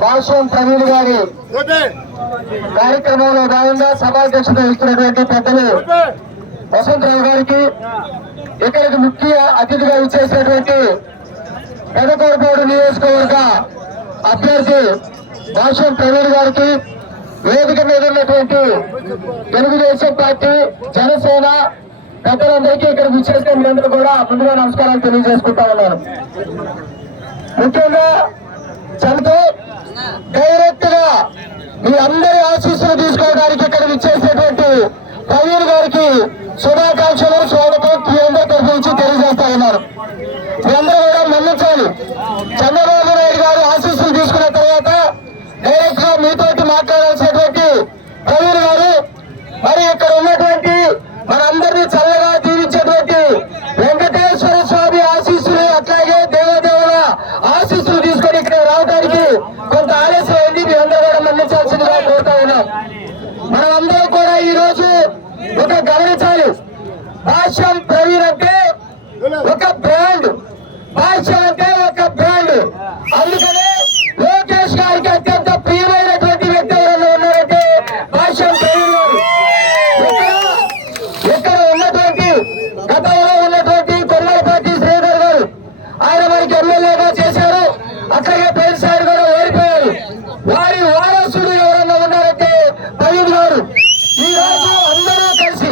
భాష్యం ప్రవీణ్ గారి కార్యక్రమంలో భాగంగా సభాధ్యక్షత వహిస్తున్నటువంటి పెద్దలు వసంతరావు గారికి, ఇక్కడికి ముఖ్య అతిథిగా ఇచ్చేసినటువంటి పెదకూరుపాడు నియోజకవర్గ అభ్యర్థి భాష్యం ప్రవీణ్ గారికి, వేదిక మీద ఉన్నటువంటి తెలుగుదేశం పార్టీ, జనసేన పెద్దలందరికీ ఇక్కడికి ఇచ్చేసిన మీరందరూ కూడా ముందుగా నమస్కారాలు తెలియజేసుకుంటా ఉన్నారు. ముఖ్యంగా చంతో డైరెక్ట్ గా మీ అందరి ఆశీస్సులు తీసుకోవడానికి ఇక్కడికి ఇచ్చేసినటువంటి ప్రవీణ్ గారికి శుభాకాంక్షలు, స్వాగతం మీ అందరి తరఫు నుంచి తెలియజేస్తా ఉన్నారు. మీరందరూ కూడా మన్నించాలి. చంద్రబాబు నాయుడు గారు ఆశీస్సులు తీసుకున్న తర్వాత డైరెక్ట్ గా మీతోటి మాట్లాడాల్సినటువంటి ప్రవీణ్ గారు, మరి ఇక్కడ ఉన్నటువంటి మనందరినీ చల్లగా దీవించేటువంటి వెంకటేశ్వర స్వామి ఆశీస్సులు, అట్లాగే దేవదేవుల ఆశీస్సులు తీసుకొని ఇక్కడ రావడానికి కొంత ఆలస్యం అయింది. మీ అందరూ కూడా మన్నించాల్సిందిగా కోరుతా ఉన్నాం. మనం అందరూ కూడా ఈ రోజు ఒక గమనించాలి, భాష్యం ప్రవీణ్ అంటే ఒక బ్రాండ్, భాష్యం అంటే ఒక బ్రాండ్. అందుకనే లోకేష్ గారికి అత్యంత ప్రియమైనటువంటి వ్యక్తి ఎవరైనా ఉన్నారంటే భాష్యం ప్రవీణ్ గారు. ఇక్కడ ఉన్నటువంటి గతంలో ఉన్నటువంటి కొల్లపాటి శ్రీధర్ గారు, ఆయన మనకి ఎమ్మెల్యేగా చేశారు. అట్లాగే పేరుసారి కూడా ఓడిపోయారు. వారి వారసుడు ఎవరన్నా ఉన్నారంటే ప్రవీణ్ గారు. ఈ రోజు అందరూ కలిసి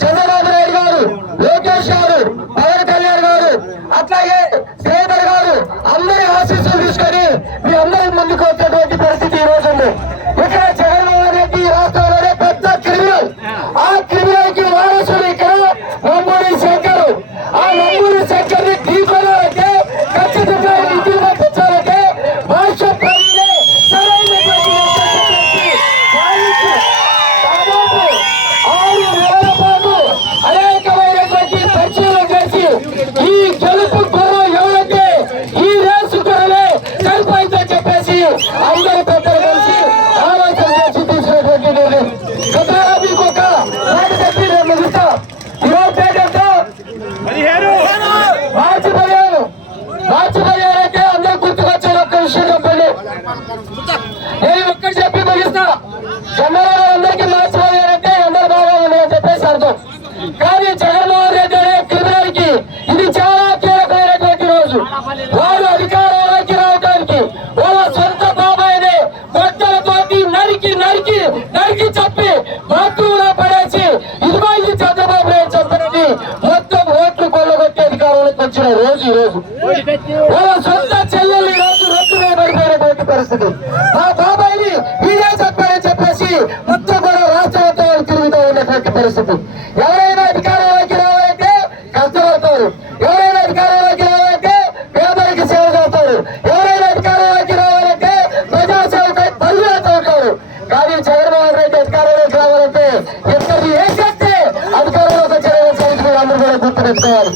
చంద్రబాబు నాయుడు గారు, లోకేష్ గారు, పవన్ కళ్యాణ్ గారు, అట్లాగే శ్రీధర్ గారు అందరి ఆశీస్సులు తీసుకొని మీ అందరి ముందుకు వచ్చేటువంటి పరిస్థితి ఈ రోజు ఉంది. ఇక్కడ జగన్మోహన్ రెడ్డి రాష్ట్రంలోనే పెద్ద క్రిమినల్. ఆ క్రిమినల్ కి వారసుడు ఇక్కడ నంబూరి శంకర్. ఆ నంబూరి శంకర్ ని ఢీకొనాలంటే, ఖచ్చితంగా ఇంటికి పంపించాలంటే భాష్య ప్రవీణే సరైనటువంటి దాదాపు 6,000 పాటు అనేకమైనటువంటి పరిశీలన చేసి ఈ గెలుపు గుర్రం ఎవరంటే ఈ రేసు గుర్రలే గెలుపైందని చెప్పేసి అందరూ పెద్దలు కలిసి ఆలోచన చేసి తీసినటువంటి నిర్ణయం. గతంలో మీకు ఒక మాట చెప్పి నేను ముగిస్తా. ఈరోజు ఏంటంటే మార్చి 15 అంటే అందరూ గుర్తుకొచ్చేది ఒక్క విషయం చెప్పండి. నేను ఒక్కటి చెప్పి ముగిస్తా. చంద్రబాబు అందరికీ మార్చి 15 అంటే అందరూ బాగా ఉన్నాయని చెప్పేసి అర్థం. కానీ జగన్మోహన్ రెడ్డి అనే క్రిమినల్ కి ఇది చాలా కీలకమైనటువంటి రోజు. వారు అధికారంలోకి రావడానికి వాళ్ళ సొంత బాబాయినే గొడ్డలతోటి నరికి నరికి నరికి చెప్పి బాత్రూంలో పడేసి ఇదిగో ఇది చంద్రబాబు నాయుడు చెప్పినది మొత్తం ఓట్లు కొల్లగొట్టి అధికారంలోకి వచ్చిన రోజు ఈ రోజు. వాళ్ళ సొంత చెల్లెలు ఈ రోజు రొట్టు మీద పడిపోయినటువంటి పరిస్థితి. ఆ బాబాయిని వీడే చెప్పారని చెప్పేసి మొత్తం కూడా రాష్ట్రంతో తిరుగుతూ ఉన్నటువంటి పరిస్థితి. ఎవరైనా అధికారంలోకి రావాలంటే కష్టపడతారు, ఎవరైనా అధికారంలోకి రావాలంటే పేదరికి సేవ చేస్తారు, ఎవరైనా అధికారంలోకి రావాలంటే ప్రజాసేవకై పనిచేస్తూ ఉంటారు. కానీ జగన్మోహన్ రెడ్డి అధికారంలోకి రావాలంటే ఎక్కడికి ఏం చేస్తే అధికారంలోకి వచ్చే సంగతి అందరూ కూడా గుర్తుపెట్టుకోవాలి.